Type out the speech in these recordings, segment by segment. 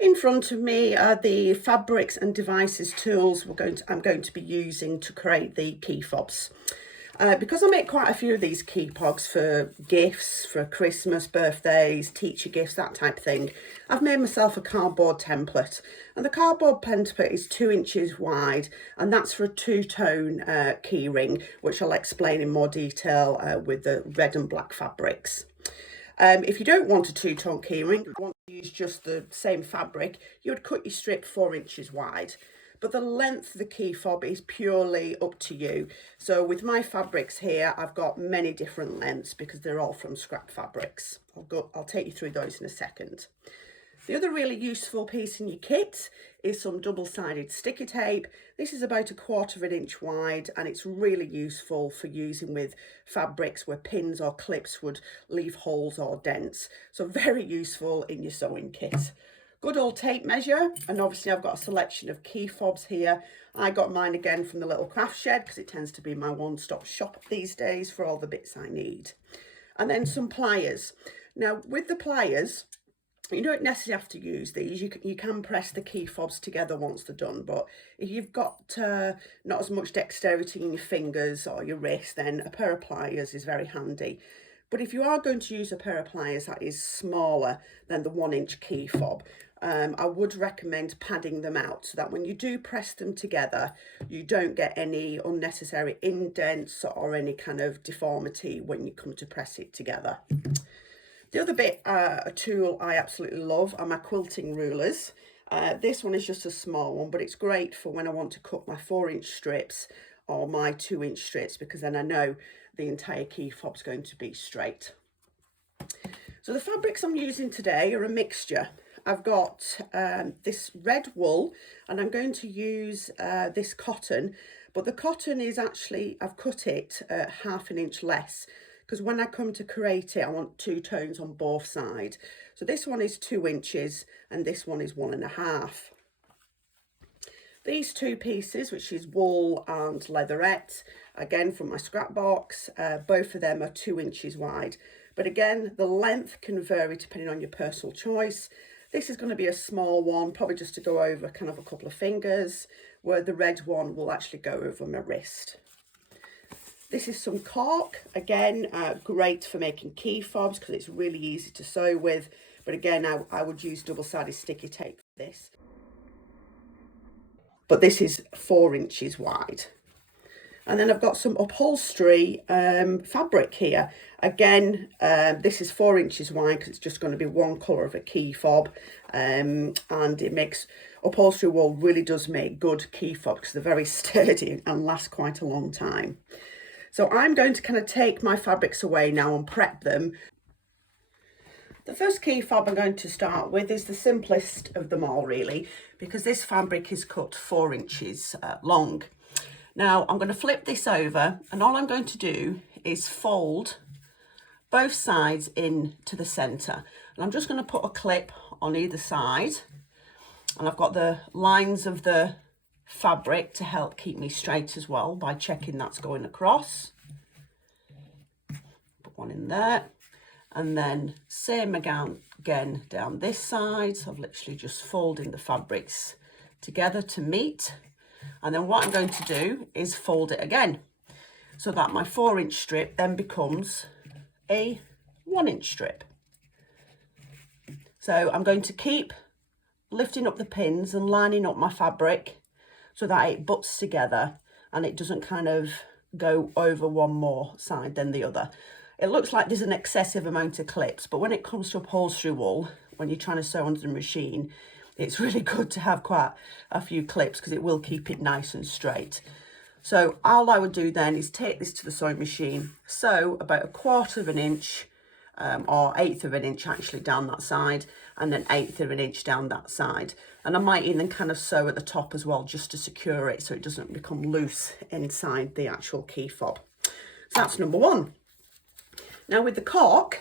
In front of me are the fabrics and devices tools I'm going to be using to create the key fobs. Because I make quite a few of these key fobs for gifts, for Christmas, birthdays, teacher gifts, that type of thing, I've made myself a cardboard template. And the cardboard template is 2 inches wide, and that's for a two-tone key ring, which I'll explain in more detail with the red and black fabrics. If you don't want a two-tone keyring, you want to use just the same fabric, you would cut your strip 4 inches wide. But the length of the key fob is purely up to you. So with my fabrics here, I've got many different lengths because they're all from scrap fabrics. I'll take you through those in a second. The other really useful piece in your kit is some double-sided sticky tape. This is about 1/4 inch wide, and it's really useful for using with fabrics where pins or clips would leave holes or dents. So very useful in your sewing kit. Good old tape measure, and obviously I've got a selection of key fobs here. I got mine again from the little craft shed because it tends to be my one-stop shop these days for all the bits I need. And then some pliers. Now with the pliers, you don't necessarily have to use these. You can press the key fobs together once they're done, but if you've got not as much dexterity in your fingers or your wrist, then a pair of pliers is very handy. But if you are going to use a pair of pliers that is smaller than the 1 inch key fob, I would recommend padding them out so that when you do press them together, you don't get any unnecessary indents or any kind of deformity when you come to press it together. The other bit, a tool I absolutely love, are my quilting rulers. This one is just a small one, but it's great for when I want to cut my 4 inch strips or my 2 inch strips, because then I know the entire key fob's going to be straight. So the fabrics I'm using today are a mixture. I've got this red wool, and I'm going to use this cotton, but the cotton is actually, I've cut it 1/2 inch less, because when I come to create it, I want 2 tones on both sides. So this one is 2 inches and this one is 1.5. These two pieces, which is wool and leatherette, again from my scrap box, both of them are 2 inches wide. But again, the length can vary depending on your personal choice. This is going to be a small one, probably just to go over kind of a couple of fingers, where the red one will actually go over my wrist. This is some cork, again, great for making key fobs because it's really easy to sew with. But again, I would use double-sided sticky tape for this. But this is 4 inches wide. And then I've got some upholstery fabric here. Again, this is 4 inches wide because it's just going to be one colour of a key fob. And it makes, upholstery wool really does make good key fobs because they're very sturdy and last quite a long time. So I'm going to kind of take my fabrics away now and prep them. The first key fob I'm going to start with is the simplest of them all really, because this fabric is cut 4 inches long. Now I'm going to flip this over, and all I'm going to do is fold both sides in to the centre. And I'm just going to put a clip on either side, and I've got the lines of the fabric to help keep me straight as well by checking that's going across. Put one in there, and then same again down this side. So I've literally just folding the fabrics together to meet, and then what I'm going to do is fold it again so that my 4 inch strip then becomes a 1 inch strip. So I'm going to keep lifting up the pins and lining up my fabric so that it butts together and it doesn't kind of go over one more side than the other. It looks like there's an excessive amount of clips, but when it comes to upholstery wool, when you're trying to sew under the machine, it's really good to have quite a few clips because it will keep it nice and straight. So all I would do then is take this to the sewing machine, sew about 1/4 inch or 1/8 inch actually down that side, and then 1/8 inch down that side. And I might even kind of sew at the top as well, just to secure it so it doesn't become loose inside the actual key fob. So that's number one. Now with the cork,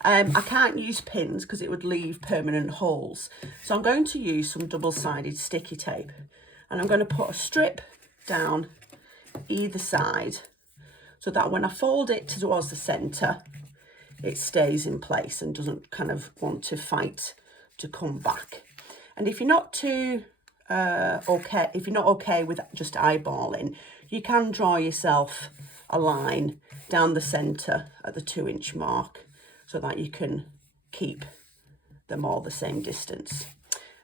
I can't use pins because it would leave permanent holes. So I'm going to use some double-sided sticky tape, and I'm going to put a strip down either side so that when I fold it towards the centre, it stays in place and doesn't kind of want to fight to come back. And if you're not too if you're not okay with just eyeballing, you can draw yourself a line down the centre at the 2-inch mark so that you can keep them all the same distance.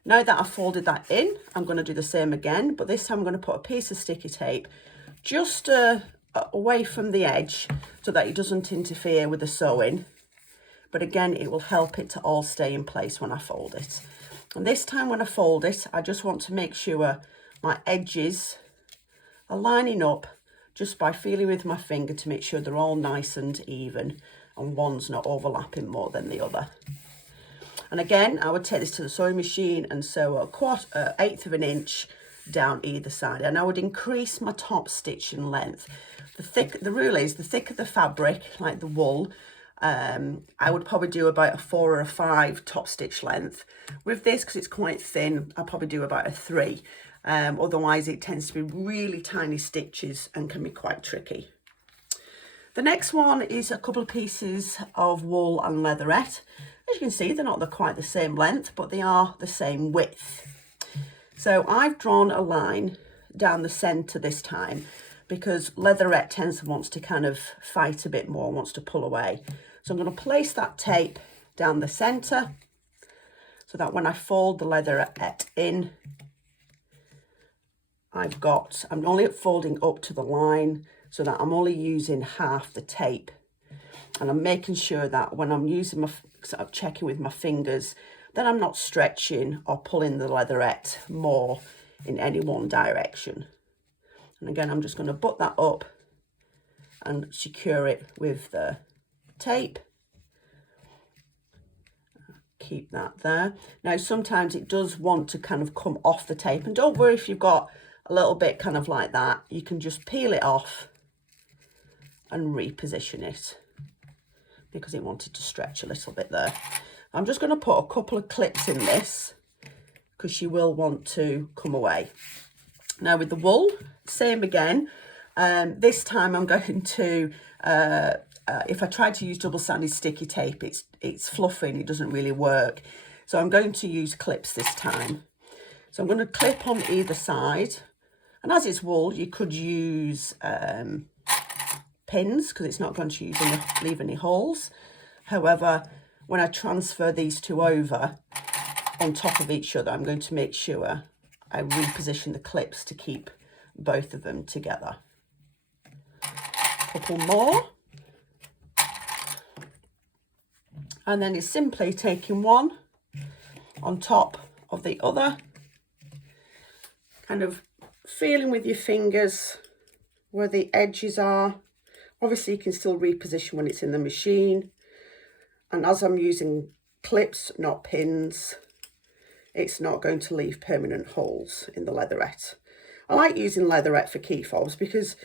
Now that I've folded that in, I'm going to do the same again, but this time I'm going to put a piece of sticky tape just away from the edge so that it doesn't interfere with the sewing. But again, it will help it to all stay in place when I fold it. And this time when I fold it, I just want to make sure my edges are lining up just by feeling with my finger to make sure they're all nice and even and one's not overlapping more than the other. And again, I would take this to the sewing machine and sew a 1/8 of an inch down either side, and I would increase my top stitching length. The rule is the thicker the fabric, like the wool, I would probably do about a 4 or a 5 top stitch length. With this, because it's quite thin, I'll probably do about a 3. Otherwise it tends to be really tiny stitches and can be quite tricky. The next one is a couple of pieces of wool and leatherette. As you can see, they're not quite the same length, but they are the same width. So I've drawn a line down the centre this time because leatherette tends to want to kind of fight a bit more, wants to pull away. So I'm going to place that tape down the centre so that when I fold the leatherette in, I'm only folding up to the line so that I'm only using half the tape. And I'm making sure that when I'm using sort of checking with my fingers, that I'm not stretching or pulling the leatherette more in any one direction. And again, I'm just going to butt that up and secure it with the tape. Keep that there. Now, sometimes it does want to kind of come off the tape, and don't worry if you've got a little bit kind of like that. You can just peel it off and reposition it because it wanted to stretch a little bit there. I'm just going to put a couple of clips in this because she will want to come away. Now with the wool, same again. This time I'm going to, if I try to use double-sided sticky tape, it's fluffy and it doesn't really work. So I'm going to use clips this time. So I'm going to clip on either side. And as it's wool, you could use pins because it's not going to leave any holes. However, when I transfer these two over on top of each other, I'm going to make sure I reposition the clips to keep both of them together. A couple more. And then it's simply taking one on top of the other, kind of feeling with your fingers where the edges are. Obviously, you can still reposition when it's in the machine. And as I'm using clips, not pins, it's not going to leave permanent holes in the leatherette. I like using leatherette for key fobs because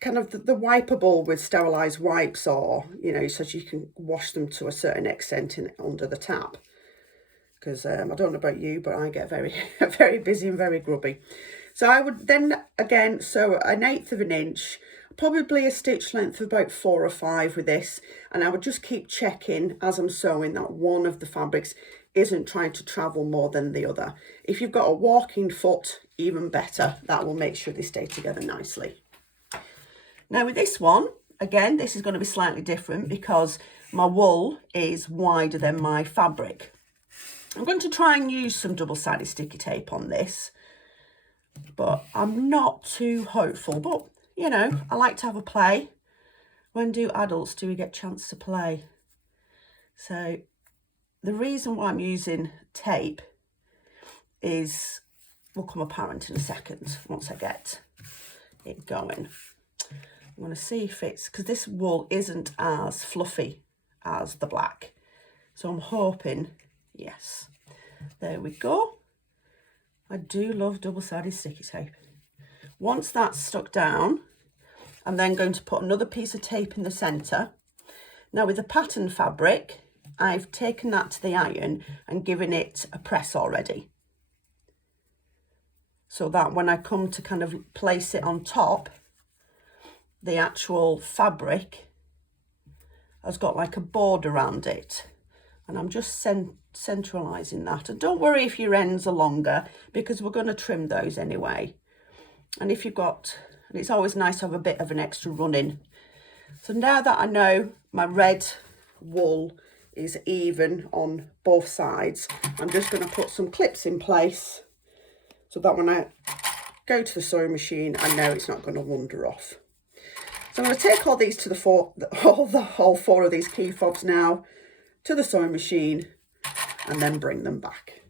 kind of the wipeable with sterilised wipes, or, you know, so you can wash them to a certain extent under the tap. Because I don't know about you, but I get very, very busy and very grubby. So I would then, again, sew 1/8 of an inch, probably a stitch length of about 4 or 5 with this. And I would just keep checking as I'm sewing that one of the fabrics isn't trying to travel more than the other. If you've got a walking foot, even better. That will make sure they stay together nicely. Now with this one, again, this is going to be slightly different because my wool is wider than my fabric. I'm going to try and use some double-sided sticky tape on this, but I'm not too hopeful. But, you know, I like to have a play. When do adults do we get a chance to play? So the reason why I'm using tape will come apparent in a second once I get it going. I'm going to see if it's, because this wool isn't as fluffy as the black. So I'm hoping, yes, there we go. I do love double-sided sticky tape. Once that's stuck down, I'm then going to put another piece of tape in the centre. Now with the pattern fabric, I've taken that to the iron and given it a press already. So that when I come to kind of place it on top, the actual fabric has got like a board around it. And I'm just centralising that. And don't worry if your ends are longer, because we're going to trim those anyway. And if you've got, and it's always nice to have a bit of an extra running. So now that I know my red wool is even on both sides, I'm just going to put some clips in place so that when I go to the sewing machine, I know it's not going to wander off. So I'm going to take all these to all four of these key fobs now to the sewing machine and then bring them back.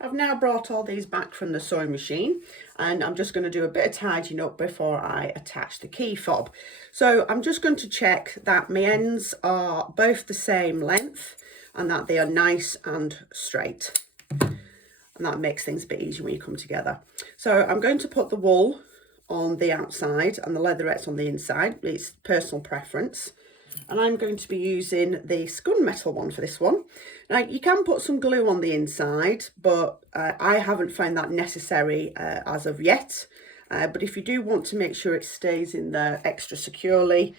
I've now brought all these back from the sewing machine, and I'm just going to do a bit of tidying up before I attach the key fob. So I'm just going to check that my ends are both the same length and that they are nice and straight. And that makes things a bit easier when you come together. So I'm going to put the wool on the outside and the leatherettes on the inside. It's personal preference. And I'm going to be using the scun metal one for this one. Now, you can put some glue on the inside, but I haven't found that necessary as of yet. But if you do want to make sure it stays in there extra securely,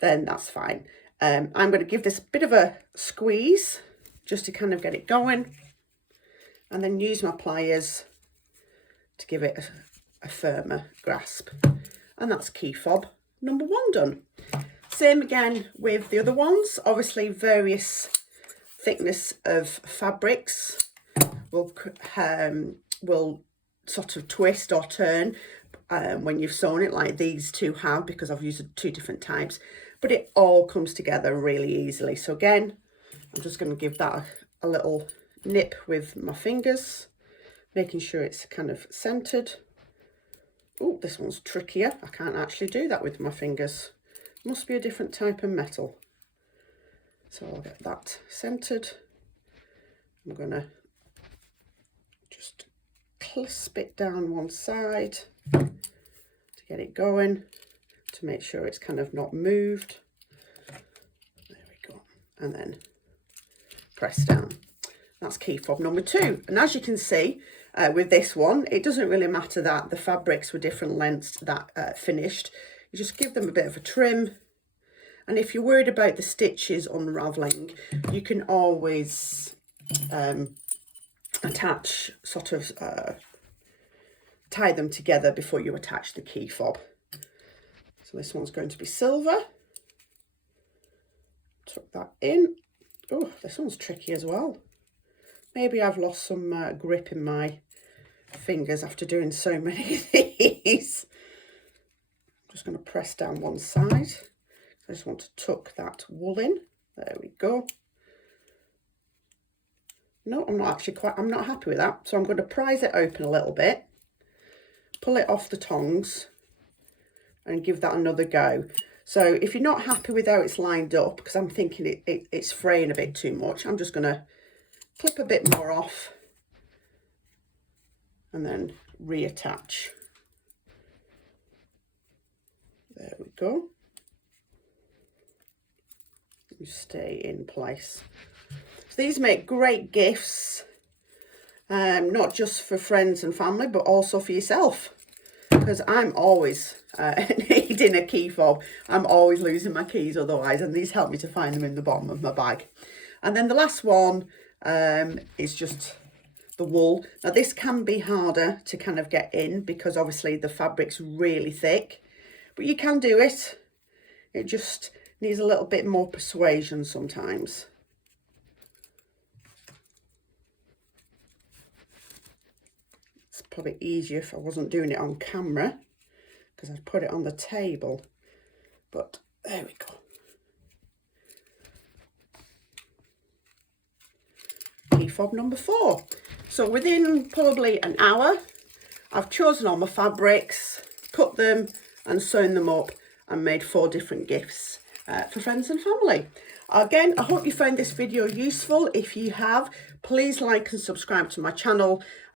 then that's fine. I'm going to give this a bit of a squeeze just to kind of get it going, and then use my pliers to give it a firmer grasp. And that's key fob number 1 done. Same again with the other ones. Obviously, various thickness of fabrics will sort of twist or turn when you've sewn it, like these two have, because I've used 2 different types. But it all comes together really easily. So again, I'm just going to give that a little nip with my fingers, making sure it's kind of centered. Oh, this one's trickier. I can't actually do that with my fingers. Must be a different type of metal. So I'll get that centered. I'm going to just clasp it down one side to get it going, to make sure it's kind of not moved. There we go. And then press down. That's key fob number 2. And as you can see, with this one, it doesn't really matter that the fabrics were different lengths that finished. You just give them a bit of a trim. And if you're worried about the stitches unravelling, you can always attach, sort of tie them together before you attach the key fob. So this one's going to be silver. Tuck that in. Oh, this one's tricky as well. Maybe I've lost some grip in my fingers after doing so many of these. I'm just going to press down one side. I just want to tuck that wool in. There we go. No, I'm not happy with that. So I'm going to prise it open a little bit, pull it off the tongs and give that another go. So if you're not happy with how it's lined up, because I'm thinking it's fraying a bit too much, I'm just going to clip a bit more off and then reattach. There we go. You stay in place. So these make great gifts, not just for friends and family, but also for yourself, because I'm always needing a key fob. I'm always losing my keys otherwise, and these help me to find them in the bottom of my bag. And then the last one is just the wool. Now this can be harder to kind of get in because obviously the fabric's really thick, but you can do it. It just needs a little bit more persuasion sometimes. It's probably easier if I wasn't doing it on camera, because I'd put it on the table, but there we go. Key fob number 4. So within probably an hour, I've chosen all my fabrics, cut them and sewn them up and made 4 different gifts for friends and family. Again, I hope you found this video useful. If you have, please like and subscribe to my channel.